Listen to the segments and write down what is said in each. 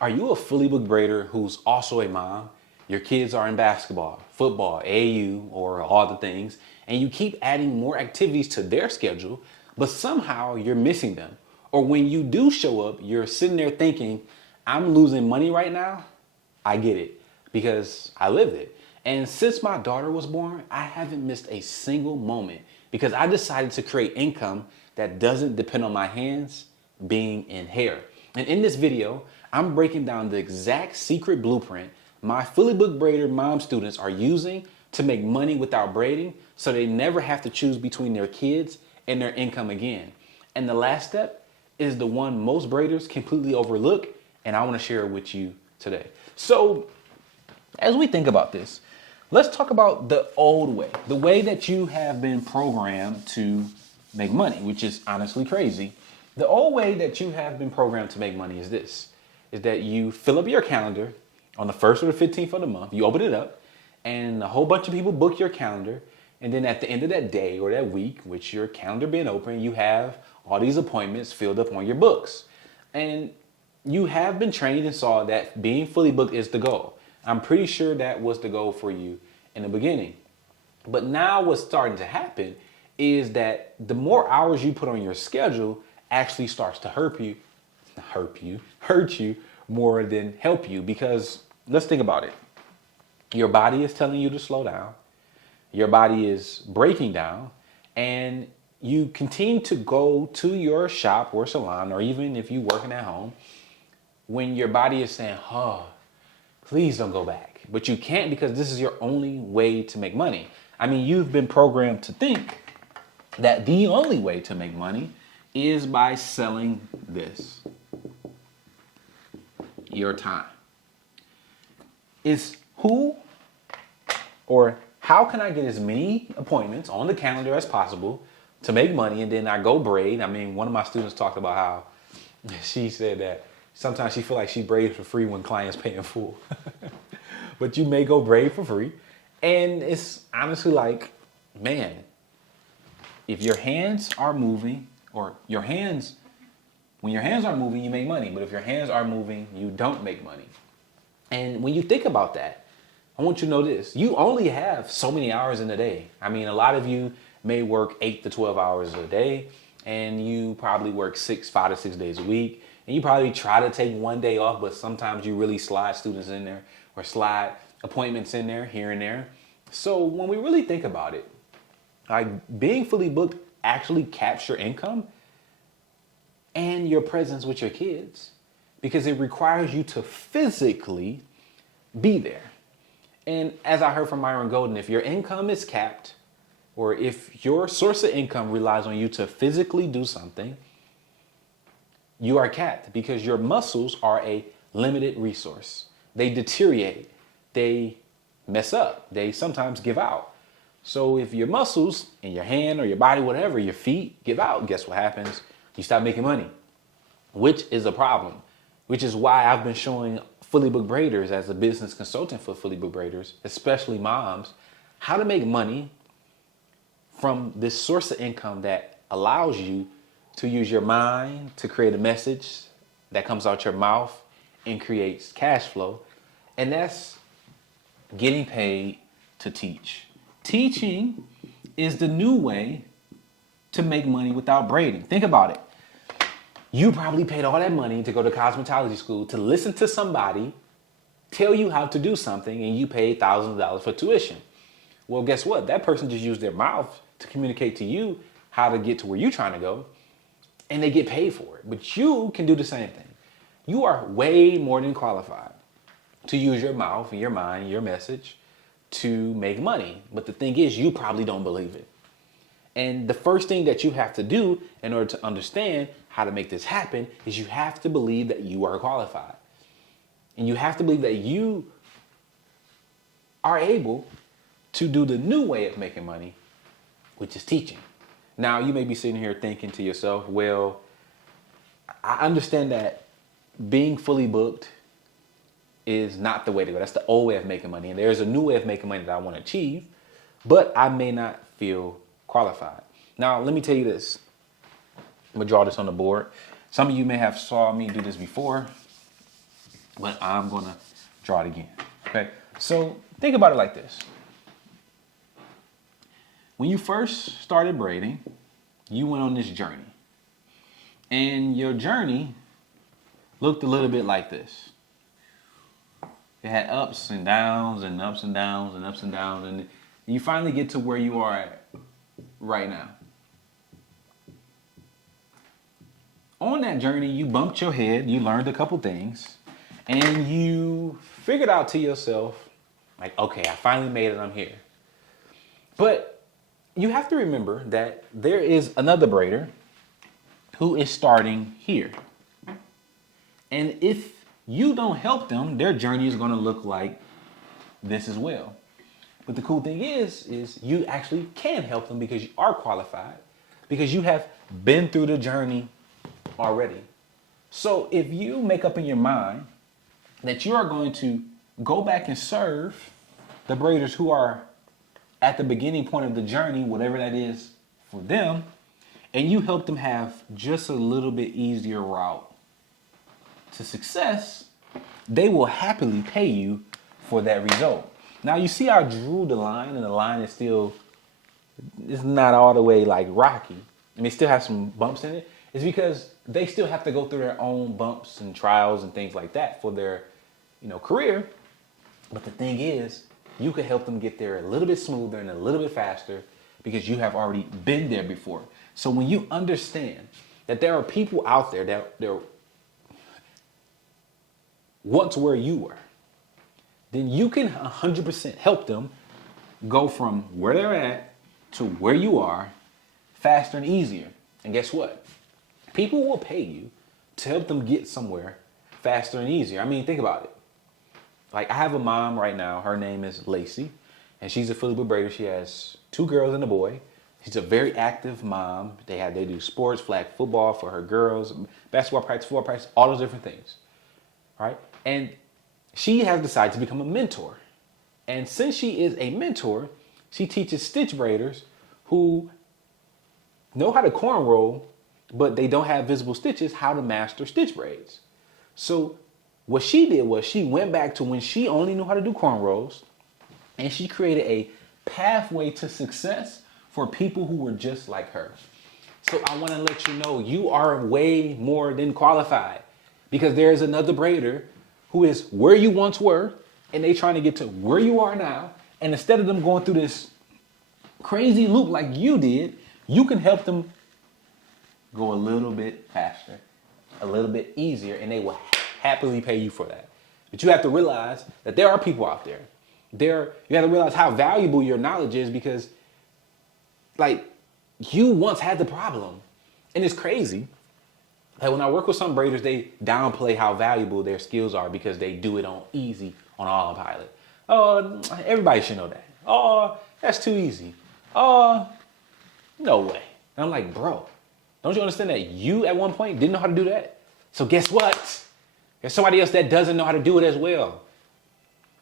Are you a fully booked braider who's also a mom? Your kids are in basketball, football, AAU, or all the things, and you keep adding more activities to their schedule, but somehow you're missing them. Or when you do show up, you're sitting there thinking, I'm losing money right now. I get it because I lived it. And since my daughter was born, I haven't missed a single moment because I decided to create income that doesn't depend on my hands being in hair. And in this video, I'm breaking down the exact secret blueprint my fully booked braider mom students are using to make money without braiding so they never have to choose between their kids and their income again. And the last step is the one most braiders completely overlook, and I want to share it with you today. So as we think about this, let's talk about the old way, the way that you have been programmed to make money, which is honestly crazy. The old way that you have been programmed to make money is this, is that you fill up your calendar on the 1st or the 15th of the month, you open it up, and a whole bunch of people book your calendar, and then at the end of that day or that week, with your calendar being open, you have all these appointments filled up on your books. And you have been trained and saw that being fully booked is the goal. I'm pretty sure that was the goal for you in the beginning. But now what's starting to happen is that the more hours you put on your schedule actually starts to hurt you more than help you. Because let's think about it. Your body is telling you to slow down. Your body is breaking down, and you continue to go to your shop or salon, or even if you're working at home, when your body is saying, oh, please don't go back. But you can't because this is your only way to make money. I mean, you've been programmed to think that the only way to make money is by selling this, your time. Is who or how can I get as many appointments on the calendar as possible to make money and then I go braid? I mean, one of my students talked about how she said that sometimes she feel like she braids for free when clients pay in full. But you may go braid for free. And it's honestly like, man, if your hands are moving, or when your hands are moving, you make money. But if your hands are moving, you don't make money. And when you think about that, I want you to know this. You only have so many hours in a day. I mean, a lot of you may work 8 to 12 hours a day, and you probably work 5 to 6 days a week. And you probably try to take one day off, but sometimes you really slide students in there or slide appointments in there here and there. So when we really think about it, like being fully booked actually caps your income and your presence with your kids because it requires you to physically be there. And as I heard from Myron Golden, if your income is capped or if your source of income relies on you to physically do something, you are capped because your muscles are a limited resource. They deteriorate, they mess up, they sometimes give out. So if your muscles in your hand or your body, whatever, your feet give out, guess what happens? You stop making money, which is a problem, which is why I've been showing fully booked braiders as a business consultant for fully booked braiders, especially moms, how to make money from this source of income that allows you to use your mind to create a message that comes out your mouth and creates cash flow. And that's getting paid to teach. Teaching is the new way to make money without braiding. Think about it. You probably paid all that money to go to cosmetology school to listen to somebody tell you how to do something, and you paid thousands of dollars for tuition. Well, guess what? That person just used their mouth to communicate to you how to get to where you're trying to go, and they get paid for it. But you can do the same thing. You are way more than qualified to use your mouth and your mind, your message to make money. But the thing is, you probably don't believe it. And the first thing that you have to do in order to understand how to make this happen is you have to believe that you are qualified. And you have to believe that you are able to do the new way of making money, which is teaching. Now, you may be sitting here thinking to yourself, well, I understand that being fully booked is not the way to go. That's the old way of making money. And there's a new way of making money that I want to achieve, but I may not feel qualified. Now, let me tell you this. I'm going to draw this on the board. Some of you may have saw me do this before. but I'm going to draw it again. Okay. So think about it like this. When you first started braiding, you went on this journey. And your journey looked a little bit like this. It had ups and downs and ups and downs and ups and downs. And you finally get to where you are at right now. On that journey, you bumped your head, you learned a couple things, and you figured out to yourself, like, okay, I finally made it, I'm here. But you have to remember that there is another braider who is starting here. And if you don't help them, their journey is going to look like this as well. But the cool thing is you actually can help them because you are qualified, because you have been through the journey already. So if you make up in your mind that you are going to go back and serve the braiders who are at the beginning point of the journey, whatever that is for them, and you help them have just a little bit easier route to success, they will happily pay you for that result. Now you see I drew the line, and the line is still, it's not all the way like rocky. I mean, it still has some bumps in it. It's because they still have to go through their own bumps and trials and things like that for their, career. But the thing is, you can help them get there a little bit smoother and a little bit faster because you have already been there before. So when you understand that there are people out there that they're once where you were, then you can 100% help them go from where they're at to where you are faster and easier. And guess what? People will pay you to help them get somewhere faster and easier. I mean, think about it. Like, I have a mom right now. Her name is Lacey, and she's a Philly braider. She has 2 girls and a boy. She's a very active mom. They do sports, flag football for her girls, basketball practice, football practice, all those different things. Right? And she has decided to become a mentor. And since she is a mentor, she teaches stitch braiders who know how to cornrow, but they don't have visible stitches, how to master stitch braids. So what she did was she went back to when she only knew how to do cornrows, and she created a pathway to success for people who were just like her. So I want to let you know you are way more than qualified, because there is another braider who is where you once were, and they trying to get to where you are now. And instead of them going through this crazy loop like you did, you can help them go a little bit faster, a little bit easier, and they will happily pay you for that. But you have to realize that there are people out there. You have to realize how valuable your knowledge is, because like, you once had the problem. And it's crazy. Like, when I work with some braiders, they downplay how valuable their skills are because they do it on easy, on autopilot. Oh, everybody should know that. Oh, that's too easy. Oh, no way. And I'm like, bro, don't you understand that you at one point didn't know how to do that? So guess what? There's somebody else that doesn't know how to do it as well.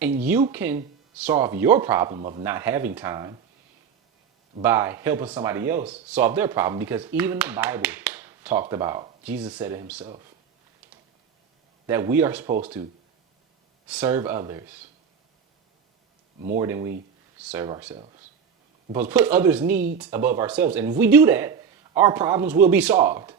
And you can solve your problem of not having time by helping somebody else solve their problem, because even the Bible talked about, Jesus said it himself, that we are supposed to serve others more than we serve ourselves. We're supposed to put others' needs above ourselves. And if we do that, our problems will be solved.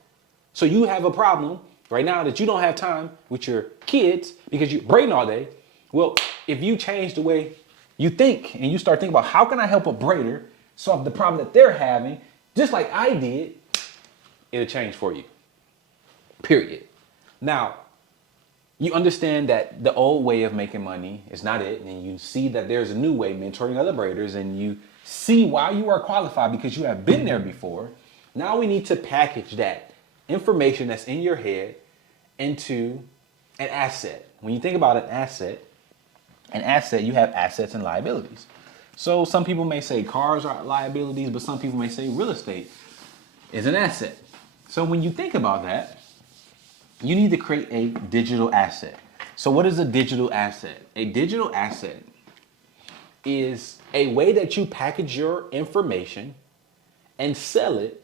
So you have a problem right now that you don't have time with your kids because you're braiding all day. Well, if you change the way you think and you start thinking about how can I help a braider solve the problem that they're having, just like I did, it'll change for you. Period. Now, you understand that the old way of making money is not it, and you see that there's a new way, mentoring other braiders, and you see why you are qualified because you have been there before. Now we need to package that information that's in your head into an asset. When you think about an asset, you have assets and liabilities. So some people may say cars are liabilities, but some people may say real estate is an asset. So when you think about that, you need to create a digital asset. So what is a digital asset? A digital asset is a way that you package your information and sell it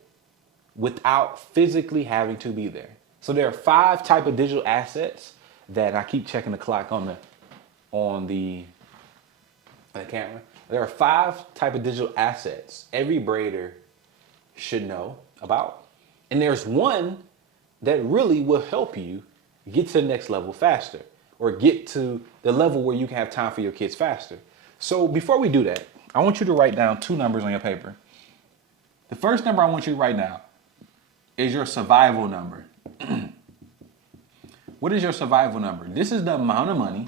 without physically having to be there. So there are 5 types of digital assets that I keep checking the clock on the camera. There are 5 type of digital assets every braider should know about. And there's one that really will help you get to the next level faster, or get to the level where you can have time for your kids faster. So before we do that, I want you to write down 2 numbers on your paper. The first number I want you to write down is your survival number. What is your survival number? This is the amount of money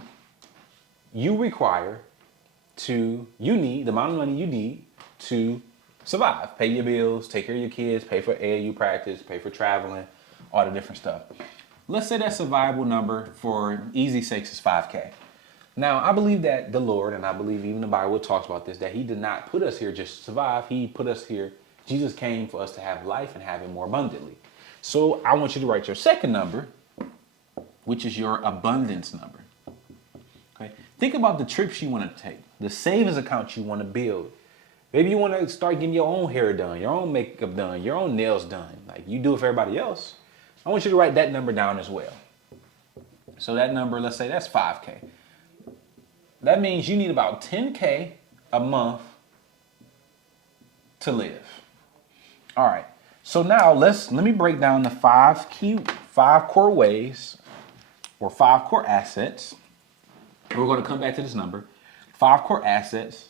you require the amount of money you need to survive. Pay your bills, take care of your kids, pay for AAU practice, pay for traveling, all the different stuff. Let's say that survival number for easy sakes is 5K. Now, I believe that the Lord, and I believe even the Bible talks about this, that he did not put us here just to survive. He put us here. Jesus came for us to have life and have it more abundantly. So I want you to write your second number, which is your abundance number. Okay. Think about the trips you want to take, the savings account you want to build. Maybe you want to start getting your own hair done, your own makeup done, your own nails done, like you do it for everybody else. I want you to write that number down as well. So that number, let's say that's 5K. That means you need about 10K a month to live. All right. So now let me break down the 5 core ways or 5 core assets. We're going to come back to this number. 5 core assets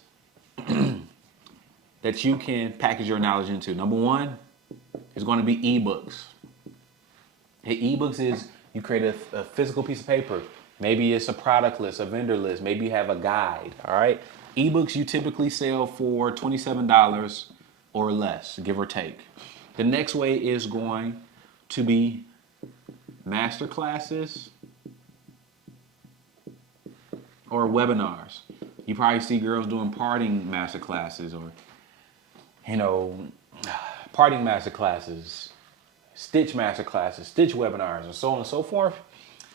that you can package your knowledge into. Number 1 is going to be ebooks. Hey, ebooks is you create a physical piece of paper. Maybe it's a product list, a vendor list. Maybe you have a guide. All right. Ebooks you typically sell for $27 or less, give or take. The next way is going to be master classes or webinars. You probably see girls doing parting master classes, or parting master classes, stitch master classes, stitch webinars, and so on and so forth.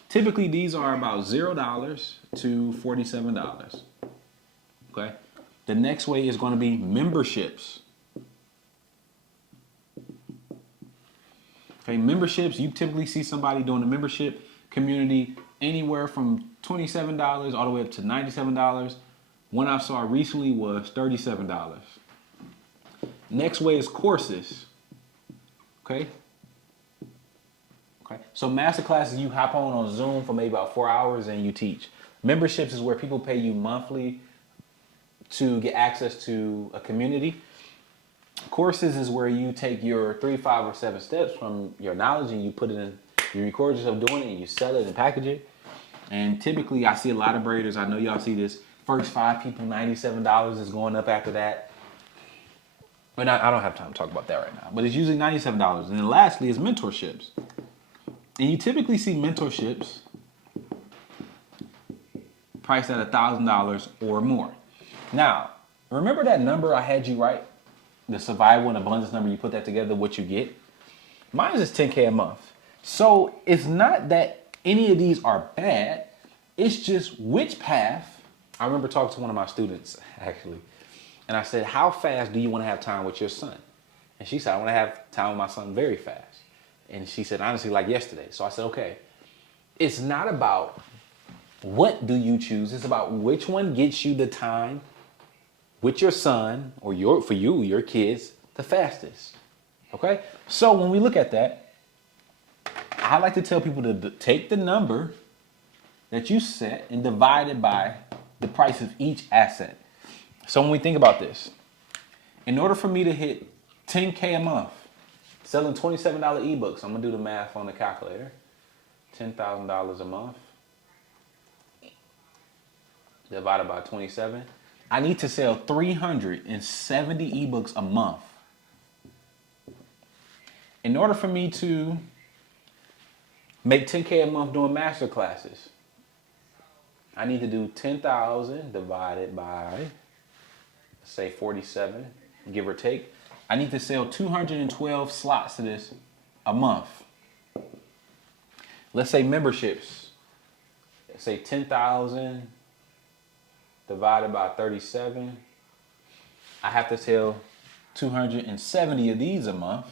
Typically, these are about $0 to $47. Okay. The next way is going to be memberships. Okay, memberships, you typically see somebody doing a membership community anywhere from $27 all the way up to $97. One I saw recently was $37. Next way is courses. Okay. Okay. So master classes, you hop on Zoom for maybe about 4 hours and you teach. Memberships is where people pay you monthly to get access to a community. Courses is where you take your 3, 5, or 7 steps from your knowledge and you put it in, you record yourself doing it and you sell it and package it. And typically I see a lot of braiders, I know y'all see this, first 5 people, $97 is going up after that. But I don't have time to talk about that right now, but it's usually $97. And then lastly is mentorships. And you typically see mentorships priced at $1,000 or more. Now, remember that number I had you write? The survival and abundance number, you put that together, what you get? Mine is $10K a month. So it's not that any of these are bad. It's just which path. I remember talking to one of my students, actually. And I said, how fast do you want to have time with your son? And she said, I want to have time with my son very fast. And she said, honestly, like yesterday. So I said, okay, it's not about what do you choose. It's about which one gets you the time with your son or your kids the fastest. Okay? So when we look at that, I like to tell people to take the number that you set and divide it by the price of each asset. So when we think about this, in order for me to hit 10K a month, selling $27 ebooks, I'm going to do the math on the calculator, $10,000 a month, divided by 27. I need to sell 370 ebooks a month. In order for me to make 10K a month doing master classes, I need to do 10,000 divided by, say, 47, give or take. I need to sell 212 slots to this a month. Let's say memberships, say 10,000 divided by 37. I have to sell 270 of these a month.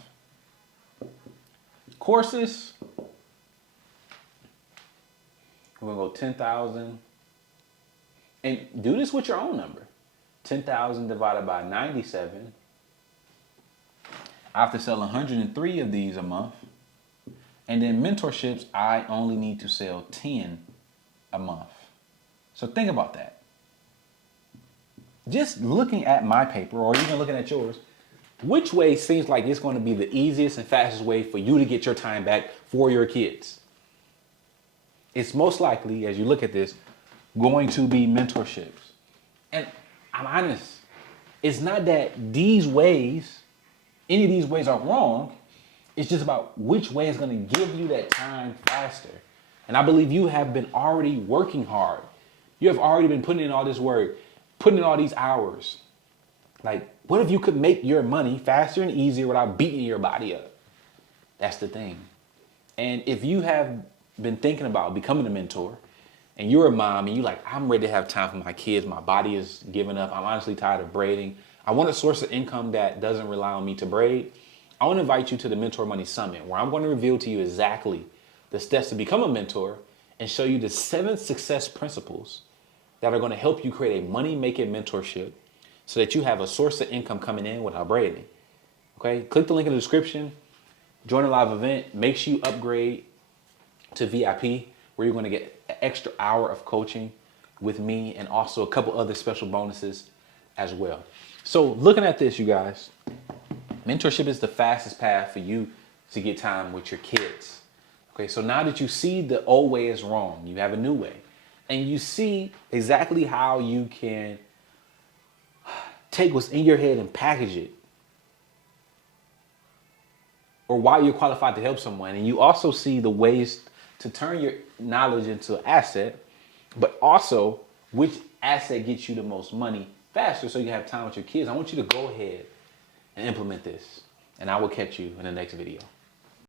Courses, We're gonna go 10,000. And do this with your own number. 10,000 divided by 97. I have to sell 103 of these a month. And then mentorships, I only need to sell 10 a month. So think about that. Just looking at my paper, or even looking at yours, which way seems like it's going to be the easiest and fastest way for you to get your time back for your kids? It's most likely, as you look at this, going to be mentorships. And I'm honest, it's not that these ways, any of these ways are wrong. It's just about which way is going to give you that time faster. And I believe you have been already working hard. You have already been putting in all this work, putting in all these hours. Like, what if you could make your money faster and easier without beating your body up? That's the thing. And if you have been thinking about becoming a mentor, and you're a mom and you're like, I'm ready to have time for my kids, my body is giving up, I'm honestly tired of braiding, I want a source of income that doesn't rely on me to braid, I want to invite you to the Mentor Money Summit, where I'm going to reveal to you exactly the steps to become a mentor and show you the 7 success principles that are going to help you create a money-making mentorship so that you have a source of income coming in without braiding. Okay, click the link in the description, join a live event, make sure you upgrade to VIP, where you're going to get an extra hour of coaching with me and also a couple other special bonuses as well. So looking at this, you guys, mentorship is the fastest path for you to get time with your kids. Okay, so now that you see the old way is wrong, you have a new way. And you see exactly how you can take what's in your head and package it. Or why you're qualified to help someone. And you also see the ways to turn your knowledge into an asset, but also which asset gets you the most money faster so you have time with your kids. I want you to go ahead and implement this. And I will catch you in the next video.